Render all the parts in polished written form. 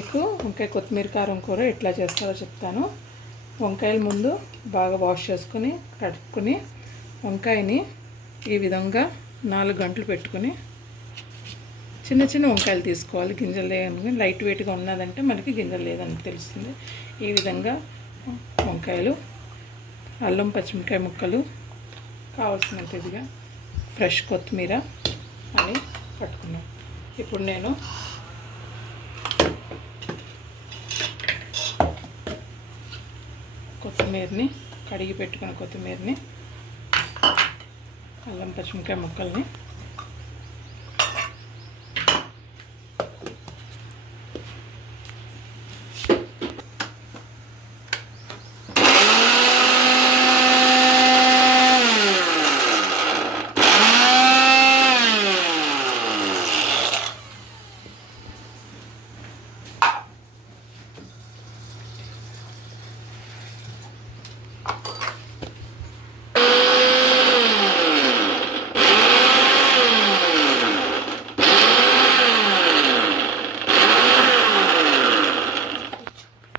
మీకు వంకాయ కొత్తిమీర కారం కూర ఎట్లా చేస్తారో చెప్తాను. వంకాయలు ముందు బాగా వాష్ చేసుకుని కడుక్కుని వంకాయని ఈ విధంగా 4 గంటలు పెట్టుకుని చిన్న చిన్న వంకాయలు తీసుకోవాలి. గింజలు లేని లైట్ వెయిట్గా ఉన్నదంటే మనకి గింజలు లేదని తెలుస్తుంది. ఈ విధంగా వంకాయలు, అల్లం పచ్చిమిరకాయ ముక్కలు, కావాల్సినంత ఇదిగా ఫ్రెష్ కొత్తిమీర అని పట్టుకున్నాం. ఇప్పుడు నేను కొత్తిమీరని కడిగి పెట్టుకున్న కొత్తిమీరని, అల్లం పచ్చిమిరకాయ ముక్కల్ని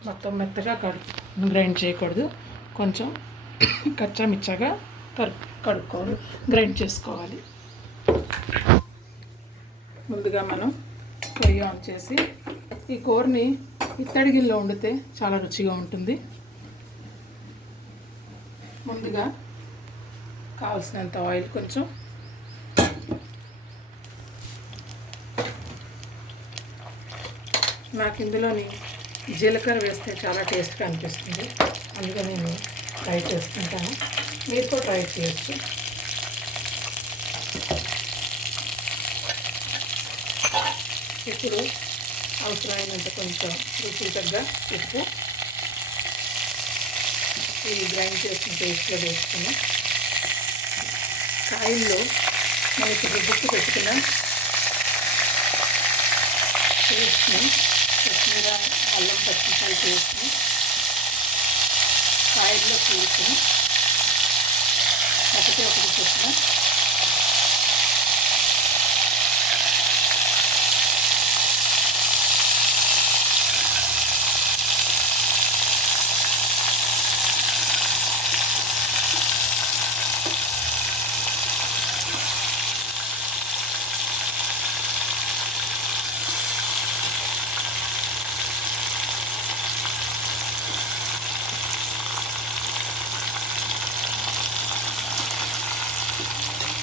మొత్తం మెత్తగా గ్రైండ్ చేయకూడదు, కొంచెం కచ్చా మిచ్చాగా కడుక్కోవాలి, గ్రైండ్ చేసుకోవాలి. ముందుగా మనం పొయ్యి ఆన్ చేసి ఈ కూరని ఇత్తడి గిన్నెలో వండితే చాలా రుచిగా ఉంటుంది. ముందుగా కావాల్సినంత ఆయిల్, కొంచెం నాకు ఇందులోని జీలకర్ర వేస్తే చాలా టేస్ట్గా అనిపిస్తుంది, అందుకే నేను ట్రై చేసుకుంటాను. మీరు కూడా ట్రై చేయొచ్చు. ఇప్పుడు అవసరమైనంత కొంచెం రుచి తగ్గ ఉప్పు ఈ గ్రైండ్ చేసిన పేస్ట్లో వేసుకుని, కాయల్లో మనకి రుబ్బుకు పెట్టుకున్న పేస్ట్ని, కొత్తిమీర అల్లం పచ్చిమిరపకాయ పేస్ట్ని కాయల్లో తీసుకుని ఒకటి చొప్పున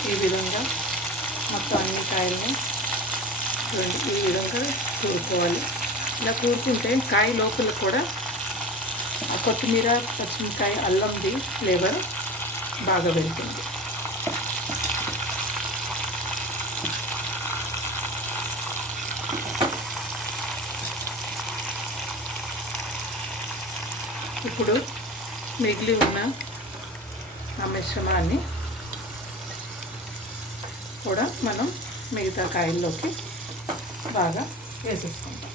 ఈ విధంగా మొత్తం అన్ని కాయల్ని ఈ విధంగా కూరుకోవాలి. ఇలా కూరుకుంటే కాయ లోపల కూడా ఆ కొత్తిమీర పచ్చిమిరకాయ అల్లంది ఫ్లేవర్ బాగా వెళ్తుంది. ఇప్పుడు మిగిలి ఉన్న ఆ మిశ్రమాన్ని కూడా మనం మిగతా కాయల్లోకి బాగా వేసేసుకుంటాం.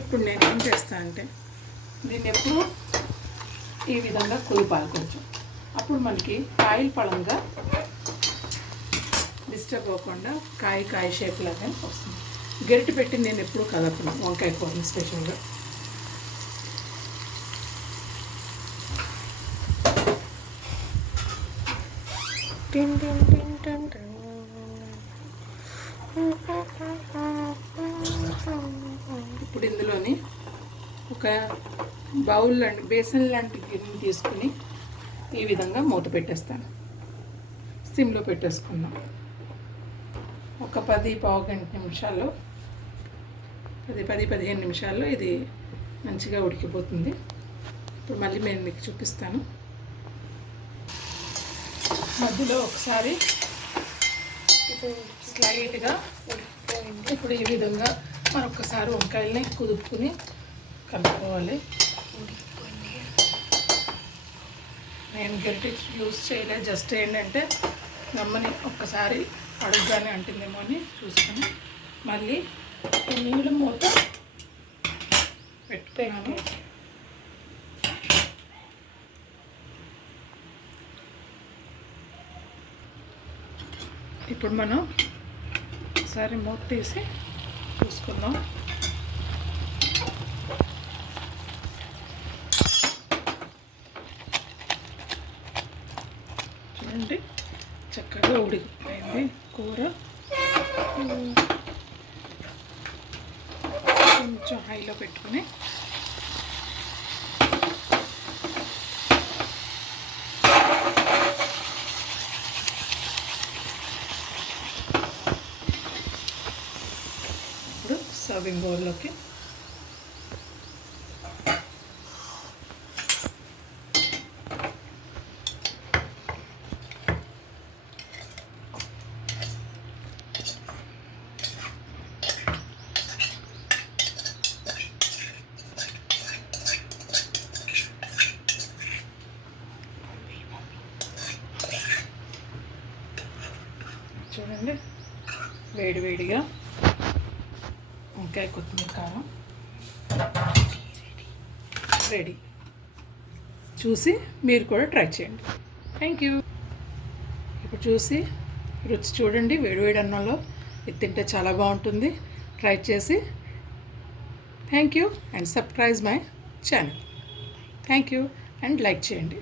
ఇప్పుడు నేను ఏం చేస్తాను అంటే దీన్ని ఎప్పుడు ఈ విధంగా కులిపాలి కొంచెం, అప్పుడు మనకి కాయలు పళంగా డిస్టర్బ్ అవ్వకుండా కాయ షేప్ లాగా వస్తుంది. గరిటె పెట్టి నేను ఎప్పుడూ కదపను వంకాయ కూరని స్పెషల్గా. ఇప్పుడు ఇందులోని ఒక బౌల్ లాంటి బేసన్ లాంటి గిన్నె తీసుకుని ఈ విధంగా మూత పెట్టేస్తాను. సిమ్లో పెట్టేసుకున్నాం. ఒక 10-15 నిమిషాల్లో 10-15 నిమిషాల్లో ఇది మంచిగా ఉడికిపోతుంది. ఇప్పుడు మళ్ళీ నేను మీకు చూపిస్తాను. మధ్యలో ఒకసారి స్లైట్గా ఇప్పుడు ఈ విధంగా మరొకసారి వంకాయల్ని కుదుపుకుని కలుపుకోవాలి. నేను గరిటె యూస్ చేయలేదు, జస్ట్ ఏంటంటే నమ్మని ఒక్కసారి అడుగుగానే అంటుందేమో అని చూసుకొని మళ్ళీ నీళ్ళు మూత పెట్టుకున్నాను. ఇప్పుడు మనం ఒకసారి మూత తీసి చూసుకుందాం. చూడండి చక్కగా ఉడికిపోయింది కూర. కొంచెం హైలో పెట్టుకుని ఇప్పుడు సర్వింగ్ బౌల్లోకి చూడండి వేడివేడిగా వంకాయ కొత్తిమీర కారం రెడీ. చూసి మీరు కూడా ట్రై చేయండి. Thank you. ఇప్పుడు చూసి రుచి చూడండి. వేడివేడి అన్నంలో ఇది తింటే చాలా బాగుంటుంది. ట్రై చేసి thank you and subscribe my channel. Thank you and like చేయండి.